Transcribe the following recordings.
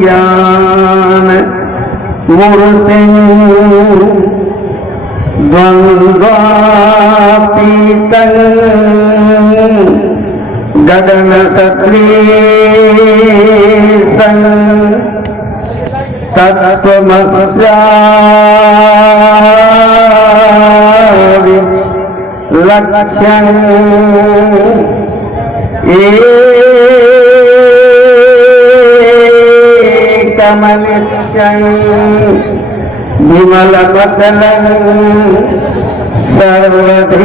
ज्ञान मूर्ति द्वंद्वातीतं गगन सदृशं तत्त्वमस्यामि लक्ष्यं एकमनित्यं विमलवचनं सर्वधीशास्ति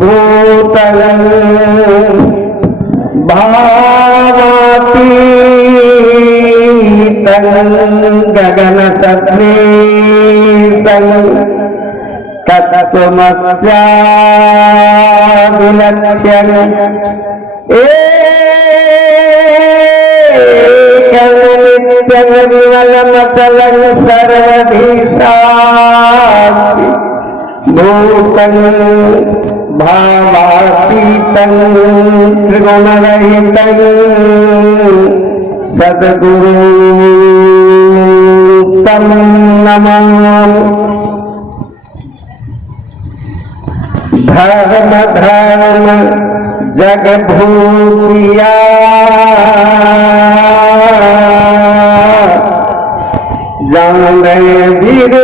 भूतलं भावातीतं गगनसदृशं तत्त्वमस्याभिलक्ष्यम् एकनित्यं विमलमचलं सर्वधीशास्ति भूतं भावातीतं त्रिगुणरहितं सद्गुरुं तं नमामि। धर्म धर्म जग भूतिया जाने वीर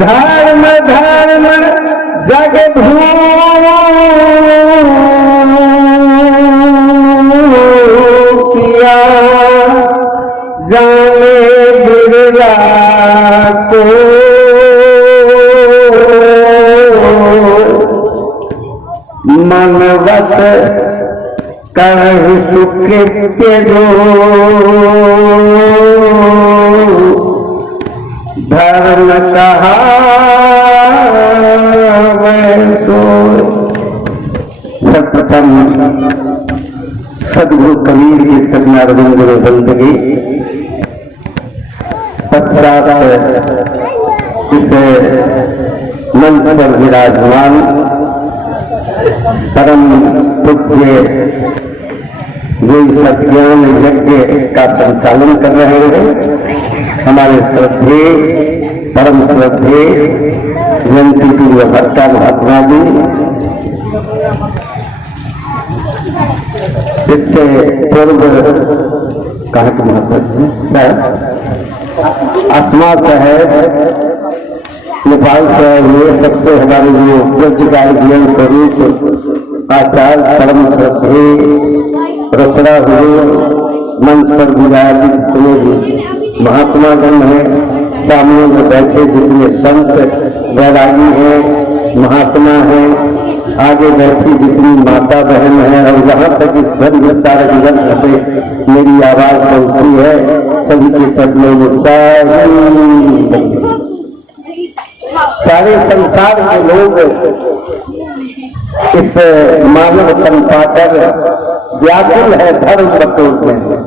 धर्म धर्म जग भूतिया जाने बिरला को मनवत कर सुकृत्य जो धर्म कहा तो सर्वप्रथम सदगुरु कबीर की सदनारविंद गुरु बंदगी पश्चात इस मंच पर विराजमान परम पूज्य जो सत्यान यज्ञ का संचालन कर रहे हैं हमारे श्रद्धे परम श्रद्धे जयंती पूर्व भट्टा महात्मा जी, इससे पूर्व कहा कि आत्मा साहेब नेपाल साहेब ये सबसे हमारे जो प्रज्ञान ज्ञान स्वरूप आचार्य परम श्रद्धे रचना हुए मंच पर विराजित जितने भी महात्मा गण हैं, सामने में बैठे जितने संत वैरागी हैं, महात्मा हैं, आगे बैठी जितनी माता बहन है और यहाँ तक इस घर विस्तार जगत से मेरी आवाज पहुंची है, सभी के चरणों में सारे संसार के लोग इस मानव तन पाकर व्याकुल है धर्म बटोरने में,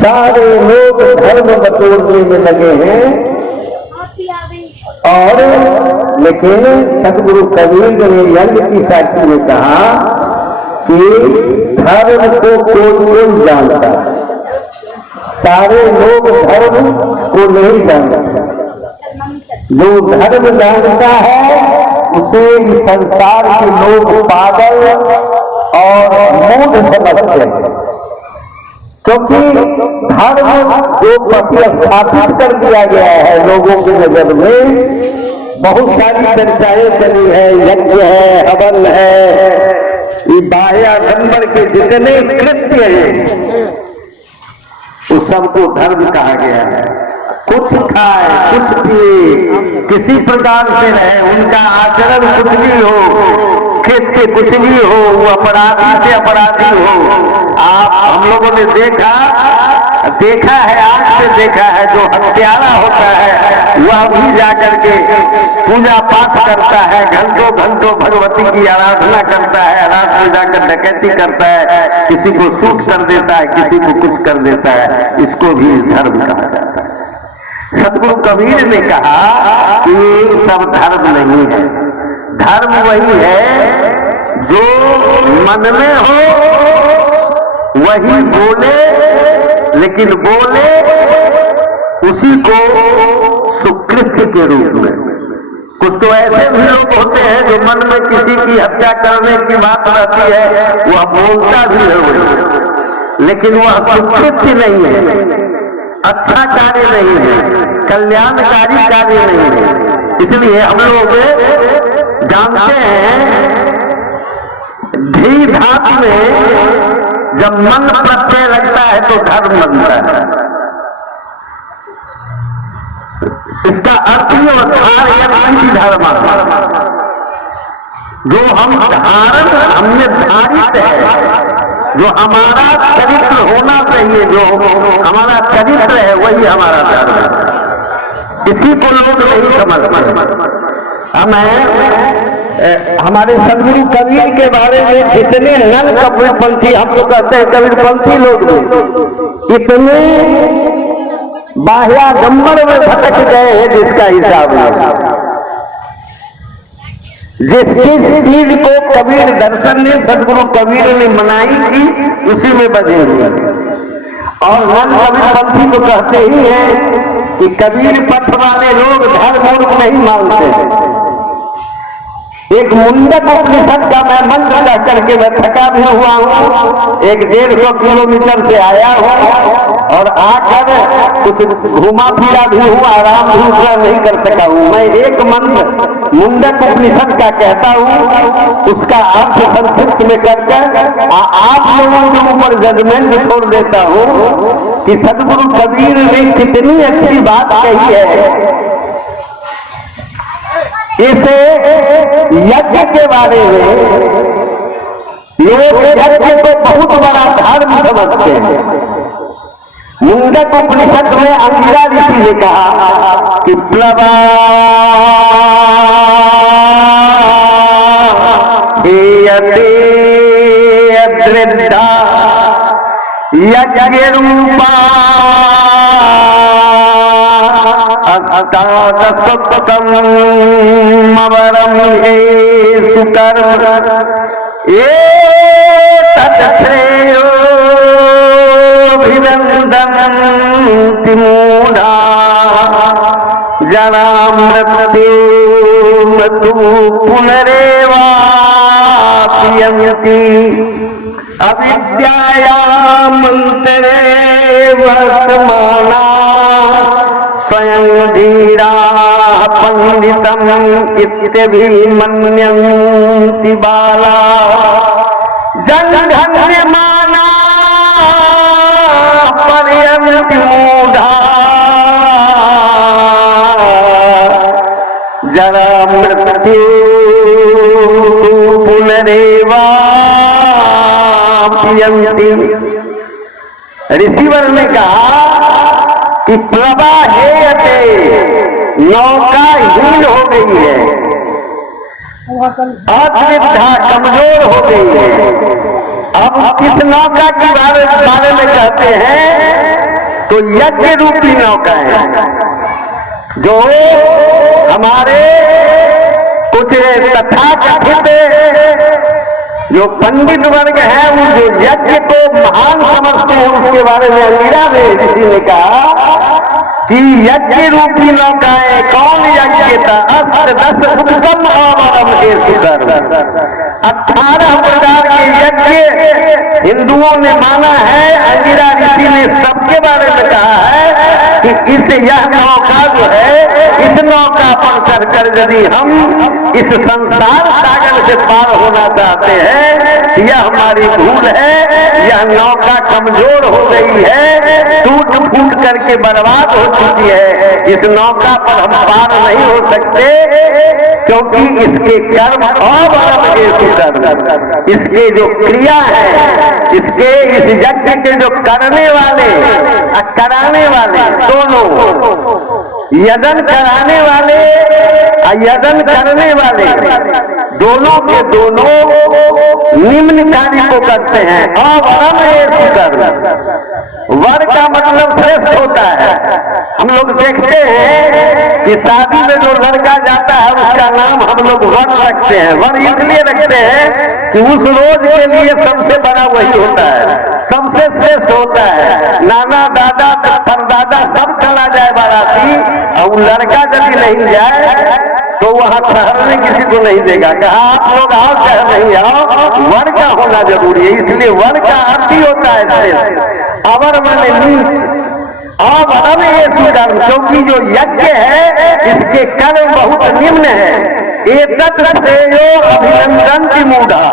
सारे लोग धर्म बटोरने में लगे हैं। और लेकिन सदगुरु कबीर ने यज्ञ की साक्षी में कहा कि धर्म को कोई जानता है, सारे लोग धर्म को नहीं जानते, जो धर्म जानता है उसे संसार के लोग पागल और मूढ़ समझते हैं, क्योंकि धर्म जो प्रतिस्थापित कर दिया गया है लोगों की नजर में, बहुत सारी चर्चाएं चली है, यज्ञ है, हवन है, ये बाह्याडंबर के जितने कृत्य हैं उस सबको धर्म कहा गया है। कुछ खाए कुछ पिए किसी प्रकार से रहे, उनका आचरण कुछ भी हो, खेत के कुछ भी हो, वो अपराधी से अपराधी हो। आप हम लोगों ने देखा देखा है, आंख से देखा है, जो हत्यारा होता है वह भी जाकर के पूजा पाठ करता है, घंटों घंटों भगवती की आराधना करता है, रात में जाकर डकैती करता है, किसी को शूट कर देता है, किसी को कुछ कर देता है, इसको भी धर्म कहा जाता है। सदगुरु कबीर ने कहा कि ये सब धर्म नहीं है। धर्म वही है जो मन में हो वही बोले, लेकिन बोले उसी को सुकृत्य के रूप में। कुछ तो ऐसे भी लोग होते हैं जो मन में किसी की हत्या करने की बात रहती है, वह बोलता भी है, लेकिन वह सुकृत्य नहीं है, अच्छा कार्य नहीं है, कल्याणकारी कार्य नहीं है। इसलिए हम लोग जानते हैं धी धातु में जब मन प्रत्यय लगता है तो धर्म बनता है। इसका अर्थ ही और धर्म, जो हम धारण हमने धारित है, जो हमारा चरित्र होना चाहिए, जो हमारा चरित्र है वही हमारा धर्म है। इसी को लोग नहीं समझते। हमारे सदगुरु कबीर के बारे में जितने नन कबीरपंथी, हम लोग कहते हैं कबीरपंथी लोग, इतने बाह्याडंबर में भटक गए हैं जिसका हिसाब नहीं। जिस चीज को कबीर दर्शन ने, सदगुरु कबीर ने मनाई थी, उसी में बजे हुए। और नन कबीरपंथी तो कहते ही हैं कि कबीर पथ वाले लोग धर्म नहीं मानते। एक मुंडक उपनिषद का मैं मंत्र कह करके मैं थका भी हुआ हूँ, 1-1.5 किलोमीटर से आया हूँ और आकर कुछ घुमा फिरा भी हुआ, आराम भी उतना नहीं कर सका हूँ। मैं एक मंत्र मुंडक उपनिषद का कहता हूँ, उसका अर्थ संक्षिप्त में करके आप लोगों के ऊपर जजमेंट छोड़ देता हूँ कि सदगुरु कबीर ने कितनी अच्छी बात कही है। इसे यज्ञ के बारे में लोग यज्ञ को बहुत बड़ा धर्म समझते हैं। मुंडक उपनिषद में अंगिरा ऋषि ने कहा कि प्लवा अदृढ़ा यज्ञ रूपा अष्टादशोत्तम अवरम सुकर्म तत्श्रेयोभिनन्दन्ति मूढा जना मृत्युमतु पुनरेवाप्यन्ति अविद्यायामन्तरे वर्तमाना स्वयं धीरा पंडितम इत्यभिमन्यन्ति बाला जनधन्यमाना पर्यन्ति मूढ़ा जरा मृत्यु पुनरेवाप्यन्ति। ऋषिवर ने कहा कि प्रवाहेयते, नौका हीन हो गई है, अतृप्ता कमजोर हो गई है। अब किस नौका के बारे में कहते हैं तो यज्ञ रूपी नौका है, जो हमारे कुछ तथाकथित जो पंडित वर्ग है वो जो यज्ञ को महान समझते हैं, उसके बारे में अंगिरा में ऋषि ने कहा कि यज्ञ रूपी नौकाएं कौन यज्ञ था? 10 उत्तम आवरम के सुकर्म, 18 प्रकार के यज्ञ हिंदुओं ने माना है। अंगिरा ऋषि ने सबके बारे में कहा है कि यह नौका जो है, इस नौका पर चढ़कर यदि हम इस संसार सागर से पार होना चाहते हैं, यह हमारी भूल है। यह नौका कमजोर हो गई है, टूट फूट कर करके बर्बाद हो चुकी है। इस नौका पर हम पार नहीं हो सकते, क्योंकि इसके कर्म इसके जो क्रिया है, इसके इस यज्ञ के जो करने वाले और कराने वाले दोनों, यजन कराने वाले और यजन करने वाले दोनों के दोनों निम्न कार्य को करते हैं। वर का मतलब श्रेष्ठ होता है। हम लोग देखते हैं कि शादी में जो लड़का जाता है उसका नाम हम लोग वर रखते हैं। वर इसलिए रखते हैं कि उस रोज के लिए सबसे बड़ा वही होता है, सबसे श्रेष्ठ होता है। नाना दादा परदादा सब चला जाए बाराती और लड़का यदि नहीं जाए तो वहां ठहरने किसी को नहीं देगा। कहा आप लोग आओ चाहे नहीं आओ, वर का होना जरूरी है। इसलिए वर का अर्थ ही होता है श्रेष्ठ। अवर माने नीच, अब ये कर्म, क्योंकि जो यज्ञ है इसके कर्म बहुत निम्न है। एतत् श्रेयो अभिनंदन की मूढ़ा,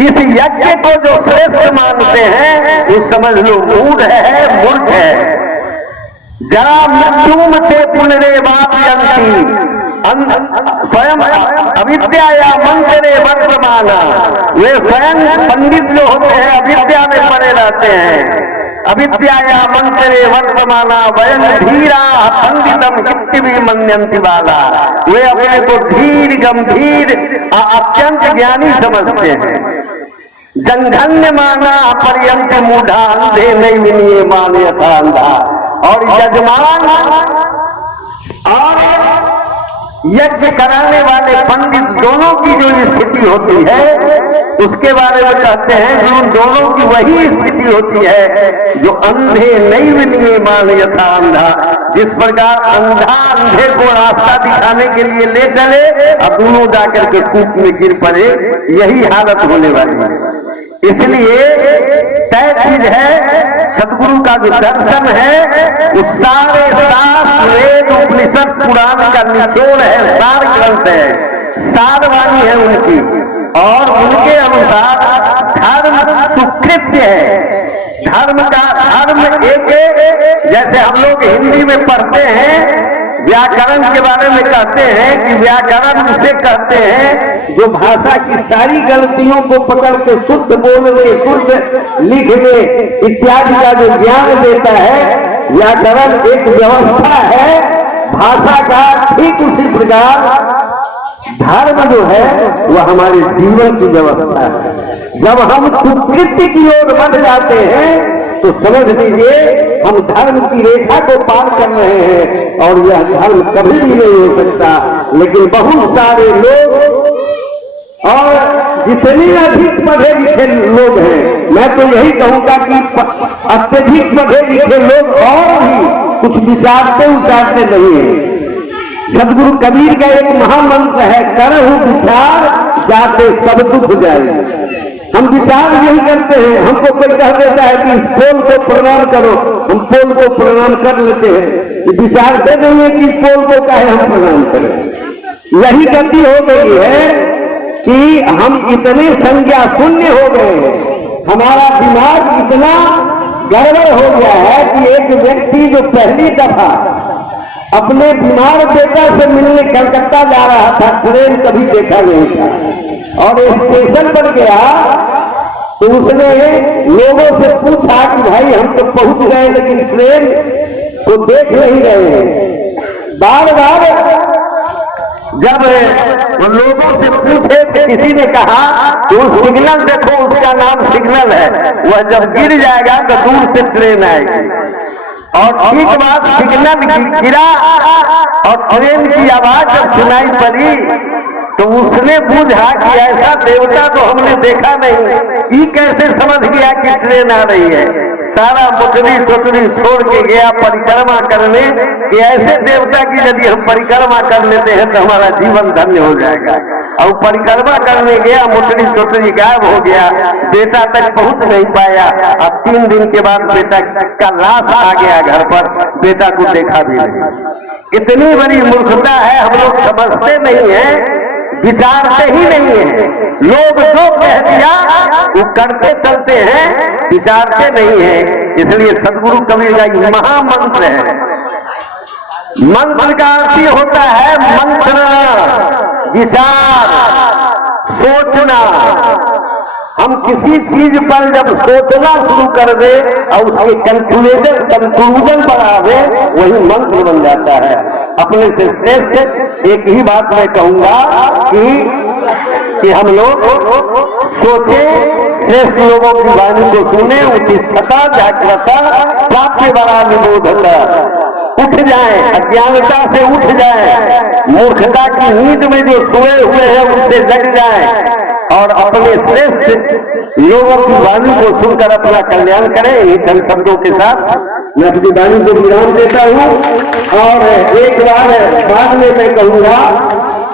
इस यज्ञ को जो श्रेष्ठ मानते हैं वो समझ लो मूढ़ है, मूर्ख है। जरा मृत्यु मते पुनरे वापयंती स्वयं अविद्या या मंत्रे वर्तमाना, वे स्वयं पंडित जो होते हैं अविद्या में पड़े रहते हैं। अविद्या या मंत्रे वर्तमाना वयं धीरा पंडितम कित्तिवी मन्यंति वाला, वे अपने को धीर गंभीर अत्यंत ज्ञानी समझते हैं। जनधन्य माना पर्यंत मूढ़ा, अंधे नहीं मिलिए माने था अंधा। और यजमान और यज्ञ कराने वाले पंडित दोनों की जो स्थिति होती है उसके बारे में कहते हैं कि उन दोनों की वही स्थिति होती है जो अंधे नहीं विनिये मान यथा अंधा। जिस प्रकार अंधा अंधे को रास्ता दिखाने के लिए ले चले और दोनों जाकर के कूप में गिर पड़े, यही हालत होने वाली है। इसलिए तय चीज है, सदगुरु का जो दर्शन है वो सारे शास्त्र वेद उपनिषद पुराण का निचोड़ है, सार ग्रंथ है, सारवाणी है उनकी। और उनके अनुसार धर्म सुकृत्य है। धर्म का धर्म एक, जैसे हम लोग हिंदी में पढ़ते हैं व्याकरण के बारे में कहते हैं कि व्याकरण उसे कहते हैं जो भाषा की सारी गलतियों को पकड़ के शुद्ध बोलने, शुद्ध लिखने इत्यादि का जो ज्ञान देता है। व्याकरण एक व्यवस्था है भाषा का, ठीक उसी प्रकार धर्म जो है वह हमारे जीवन की व्यवस्था है। जब हम कुकृत्य की ओर बढ़ जाते हैं तो समझ लीजिए हम धर्म की रेखा को पार कर रहे हैं और यह धर्म कभी भी नहीं हो सकता। लेकिन बहुत सारे लोग और जितने अधिक पढ़े लिखे लोग हैं, मैं तो यही कहूंगा कि अत्यधिक पढ़े लिखे लोग और भी कुछ विचारते उचारते नहीं है। सदगुरु कबीर का एक महामंत्र है, करहु विचार जाते सब दुख जाए। हम विचार यही करते हैं। हमको कोई कह देता है कि इस पोल को प्रणाम करो, हम पोल को प्रणाम कर लेते हैं। विचारते नहीं है कि इस पोल को काहे हम प्रणाम करें। यही गलती हो गई है कि हम इतने संज्ञा शून्य हो गए हैं, हमारा दिमाग इतना गड़बड़ हो गया है कि एक व्यक्ति जो पहली दफा अपने बीमार बेटा से मिलने कलकत्ता जा रहा था, ट्रेन कभी देखा नहीं था और स्टेशन पर गया तो उसने लोगों से पूछा कि भाई हम तो पहुंच गए लेकिन ट्रेन को देख नहीं रहे हैं। बार बार जब लोगों से पूछे तो किसी ने कहा कि वो सिग्नल देखो, उसका नाम सिग्नल है, वह जब गिर जाएगा तो दूर से ट्रेन आएगी। और ठीक बात, सिग्नल गिरा और ट्रेन की आवाज जब सुनाई पड़ी तो उसने पूछा कि ऐसा देवता तो हमने देखा नहीं, ये कैसे समझ गया कि ट्रेन आ रही है। सारा मुकरी टोकरी छोड़ के गया परिक्रमा करने कि ऐसे देवता की यदि हम परिक्रमा कर लेते हैं तो हमारा जीवन धन्य हो जाएगा। और परिक्रमा करने गया, मुकरी टोकरी गायब हो गया, बेटा तक पहुंच नहीं पाया। अब 3 दिन के बाद बेटा का लाश आ गया घर पर, बेटा को देखा भी नहीं। इतनी बड़ी मूर्खता है, हम लोग समझते नहीं है। विचारते ही नहीं है। लोग जो कह दिया वो करते चलते हैं, विचारते नहीं है। इसलिए सदगुरु कबीर का ये महामंत्र है। मंत्र का अर्थ होता है मंत्र, विचार, सोचना। हम किसी चीज पर जब सोचना शुरू कर दे और उसके कंक्लूजन पर आवे, वही मंत्र बन जाता है। अपने से श्रेष्ठ एक ही बात मैं कहूंगा कि हम लोग सोचे, श्रेष्ठ लोगों की वाणी को सुने, उत्तिष्ठता जागृता प्राप्य बड़ा निबोधता, उठ जाए, अज्ञानता से उठ जाए, मूर्खता की नींद में जो सोए हुए हैं उनसे जग जाए और अपने श्रेष्ठ लोगों की वाणी को सुनकर अपना कल्याण करें। इन्हीं चंद शब्दों के साथ मैं अपनी वाणी को विराम देता हूं। और एक बार बाद में मैं कहूंगा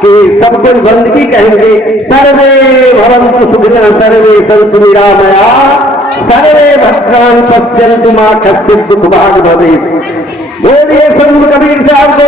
कि सब कोई बंदगी कहेंगे, सर्वे भवन्तु सुखिनः सर्वे सन्तु निरामया सर्वे भद्राणि पश्यन्तु मा कश्चित् दुःखभाग् भवेत्। बोलिए सद्गुरु कबीर साहब को